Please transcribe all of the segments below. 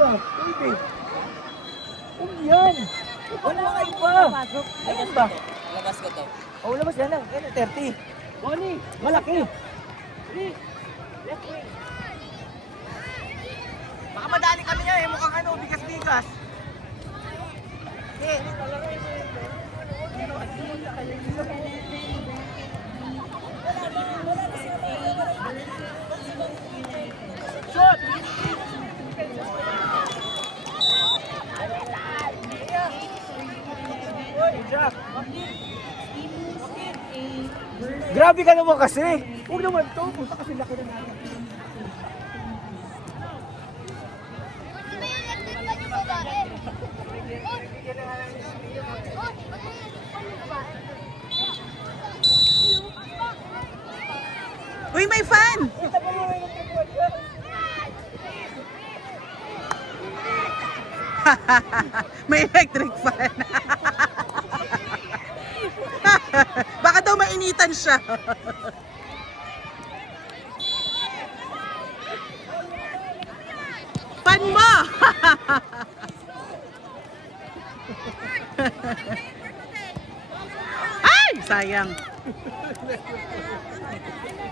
ba? Pwede. Huwag yan. Wala ka iba. Ayan ba? Labas ko to. O, labas yan lang. Yan, 30. Bonnie, malaki. Left wing. Baka madali kami niya eh. Mukhang ano, bigas-bigas. Eh, shoot! Grabe ka naman kasi. Huwag naman to. Punta kasi laki na natin. Uy, may fan! May electric fan. Baka daw mainitan siya. Fan mo! Ay! Sayang.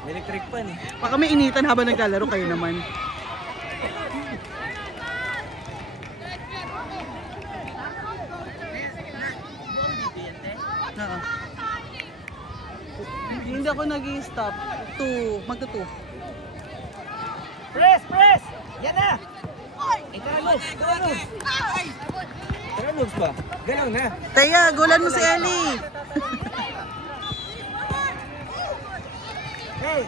Electric pan eh. Baka may initan habang naglalaro kayo naman. Oo. Hindi ako nag-i-stop. Magto-2. Press! Press! Yan na! Eh, tara moves! Tara moves! Tara moves ba? Galaw na. Taya, gulan mo si Ellie. Hey,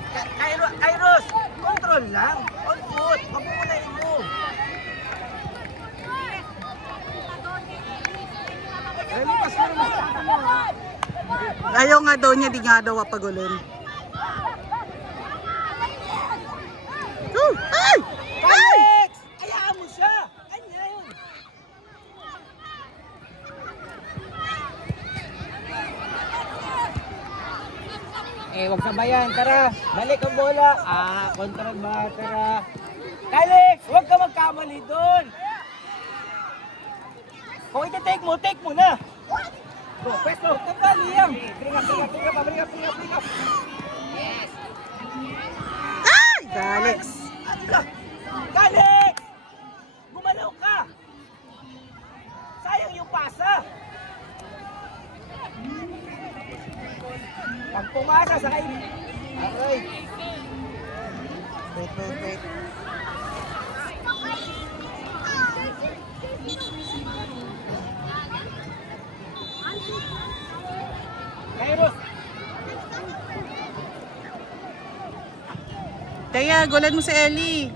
Kairos! Control lang! On foot! Mapupunayin mo! Lipas mo naman! Ayaw nga daw niya, di nga daw apagulin. Ay! Ay! Alex! Hayaan mo siya! Kanya yun! Eh, wag sabayan. Tara, balik ang bola. Kontra ba? Tara. Alex, wag ka magkamali doon. Kung iti-take mo na. Go, pwesto. Tandali yan. Bring up. Ay! Alex! Alex! Gumalaw ka! Sayang yung pasa. Pag pumasa sa kayo. Aray. Wait. Kairos! Taya, gulan mo si Ellie.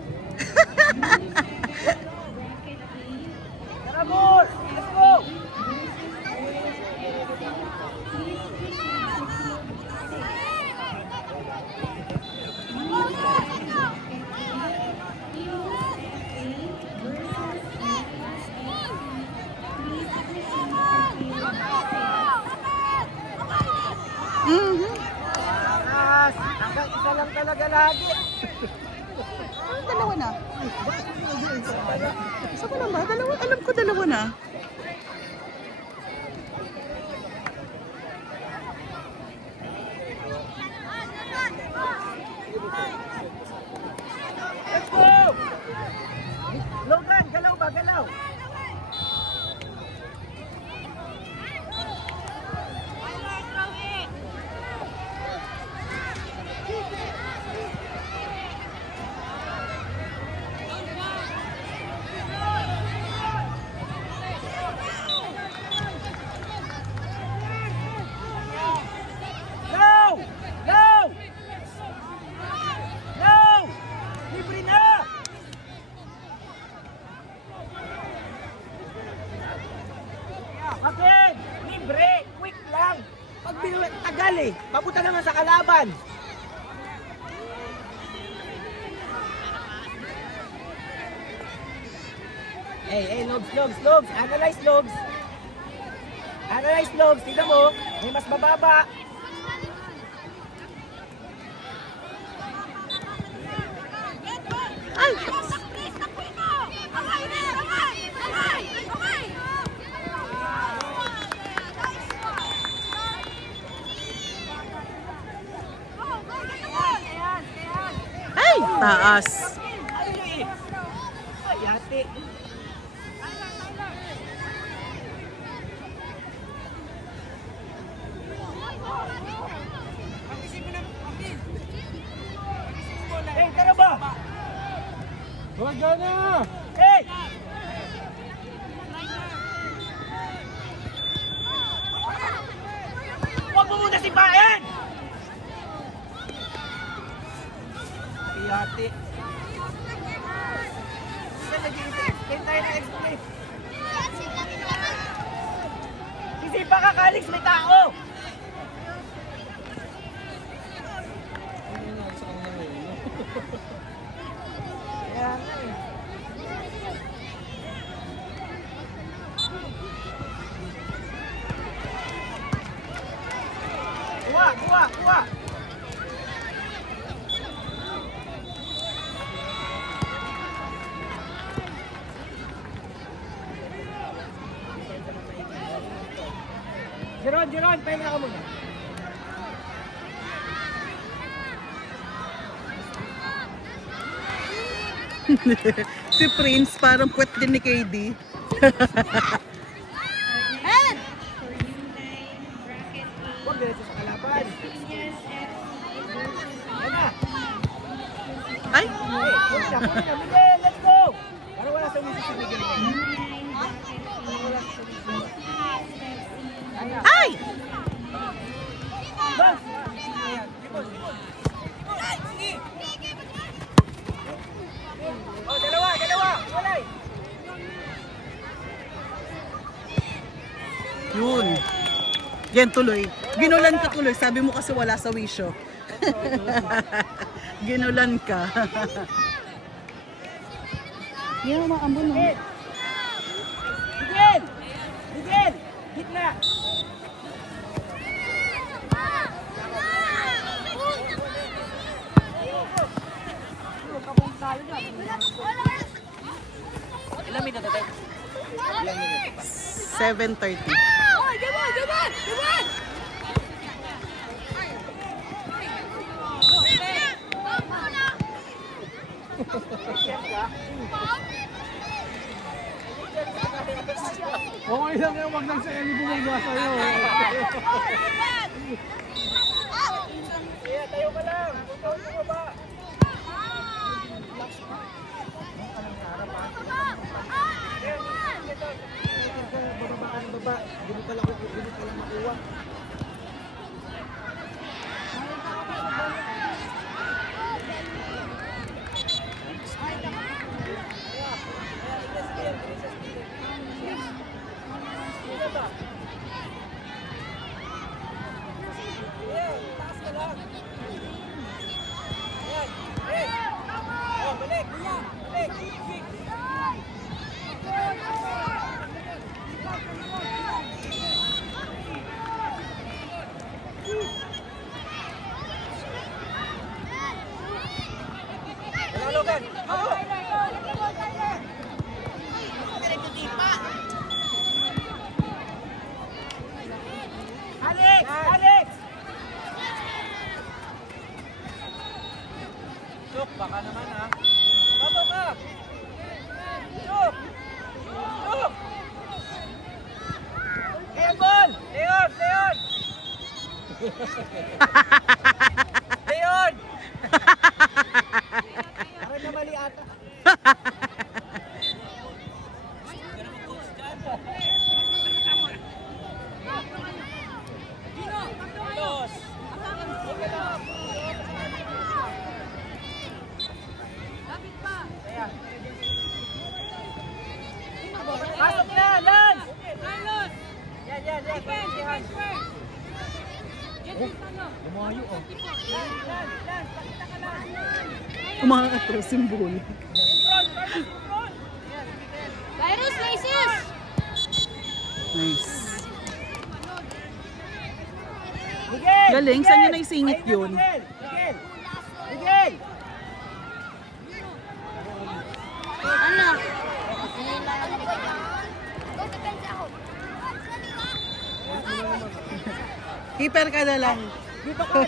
Tara, boss! Let's go! Hanggang isa lang talaga lagi. Dalawa na. Isa ko lang ba? Dalawa, alam ko dalawa na. Let's go! Logan, galaw ba? Galaw! Libre na! Bakit? Libre! Quick lang! Pag tagal eh! Papunta naman sa kalaban! Hey, logs! Analyze logs! Analyze logs! Tignan mo! May mas mababa! Ay! taas. Ay, ate. Hey, tara ba? Huwag ka na! Hey! Huwag mo muna sipain! Ay, ate. Explain tayo na explain. Sisipa ka, Calix, may tao! Kaya nga eh. Kuha, kuha, kuha! Jeron, pahinga ka muna. Si Prince parang puwet din ni KD. Huwag diretso sa kalaban. Ayan na. Ay! Kunin na, Miguel, let's go! Para wala sa wisis si Miguel. Ay! Bas! Ayan, Simon. Sige! Oh, dalawa! Walay! Yun. Yan tuloy. Ginulan ka tuloy. Sabi mo kasi wala sa wisyo. Ginulan ka. Yan, maambon mo. Miguel! Miguel! Gitna! Ilang minuto tayo? Ilang minuto? 7:30. Okay lang yan, wag lang sa Eli bumagawa sa'yo. Kaya tayo ka lang! Huwag ka ba? Bababa ka ng baba. Hindi ka lang makuha. Alex! Chok, baka naman ha. Bato ka! Chok! Chok! Leon! Leon! Leon! Parang na mali ata. Pasok na, Lance! Yan. Lumayo oh. Lance, pakita ka lang. Umaatro, simbol. Virus Laces! Nice. Miguel! Galing, saan niya naisingit Ayun na, yun? Miguel! Ano? Keeper ka na lang. Dito ka!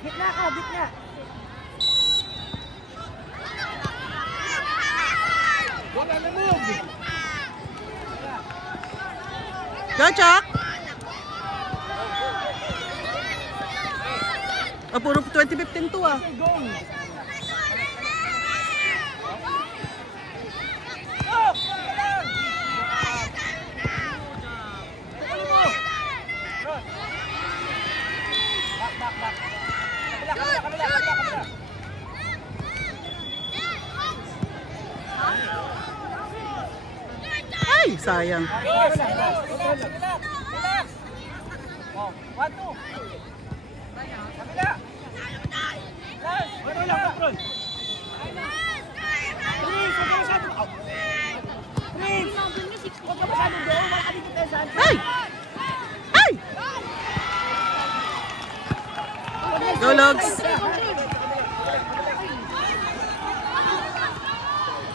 Gitna ka! move. Go, Chuck! Ah, puro 2015 to ah. Go. Oh, lang. Back. Kabila. Ay, sayang. Relax. Oh, 1, 2. Kabila. Control lang, control. Prince, huwag ka masyadong out. Prince, huwag ka masyadong doon. Huwag ka dito tayo saan. Ay! Ay! Go, Logs!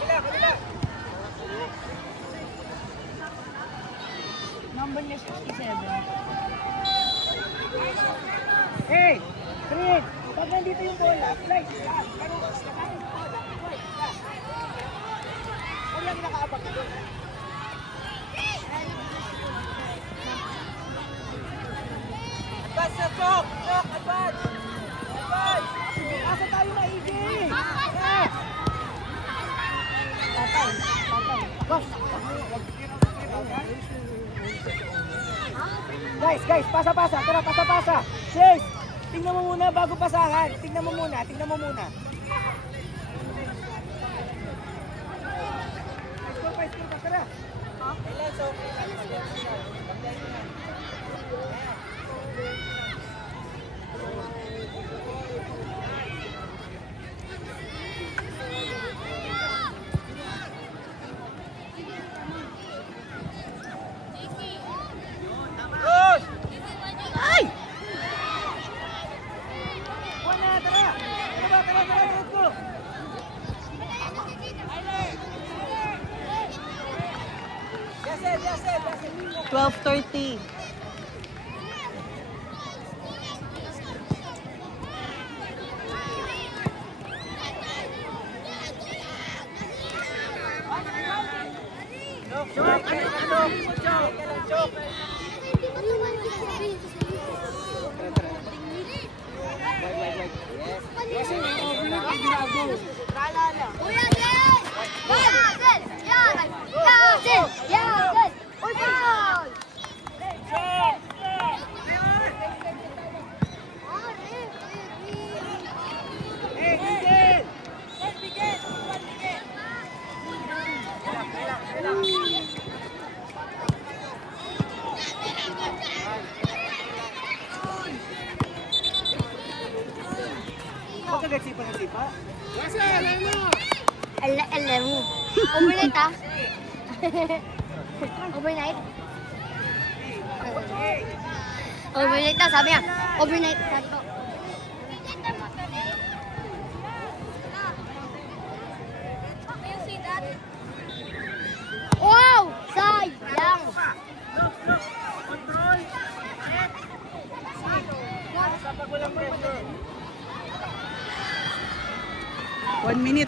Kabila. Number niya 67. Hey, Prince, pag nandito yung bola, slide. Huwag lang nakaabag ka doon. Advance na, Chok! Advance! Asa tayo maigi? Yes! Tatay. Boss! Guys, pasa. Tara, pasa. Chase! Tingnan mo muna bago pasahan. Tingnan mo muna. Score pa, tara. Push! Ay! Wala, tara! Tara, let's go! Yes, it. 12:30. Chok! Huwag ka nagsipa ng sipa. Alam mo. Overnight ah. Overnight? Overnight na, sabi niya. Overnight, sabi ko. Wow! Sayang! Control! Sa pag walang pressure. 1 minute.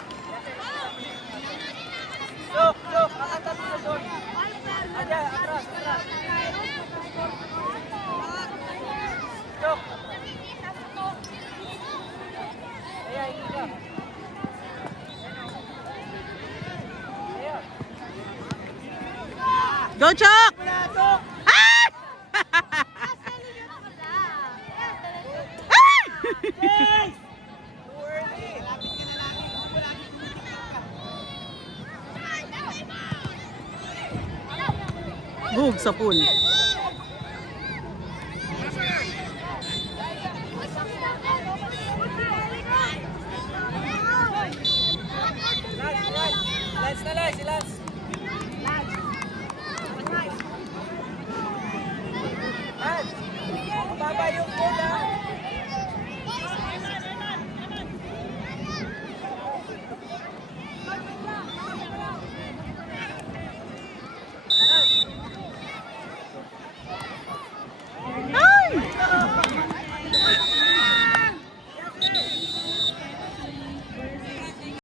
Chok! Akata mo na doon. Ayan, atras. Chok! Ayan, hindi ka. Ayan. Go, Chuck! Wala, Chok! Ay! Ay! Yes! Too early! Bug sa pool.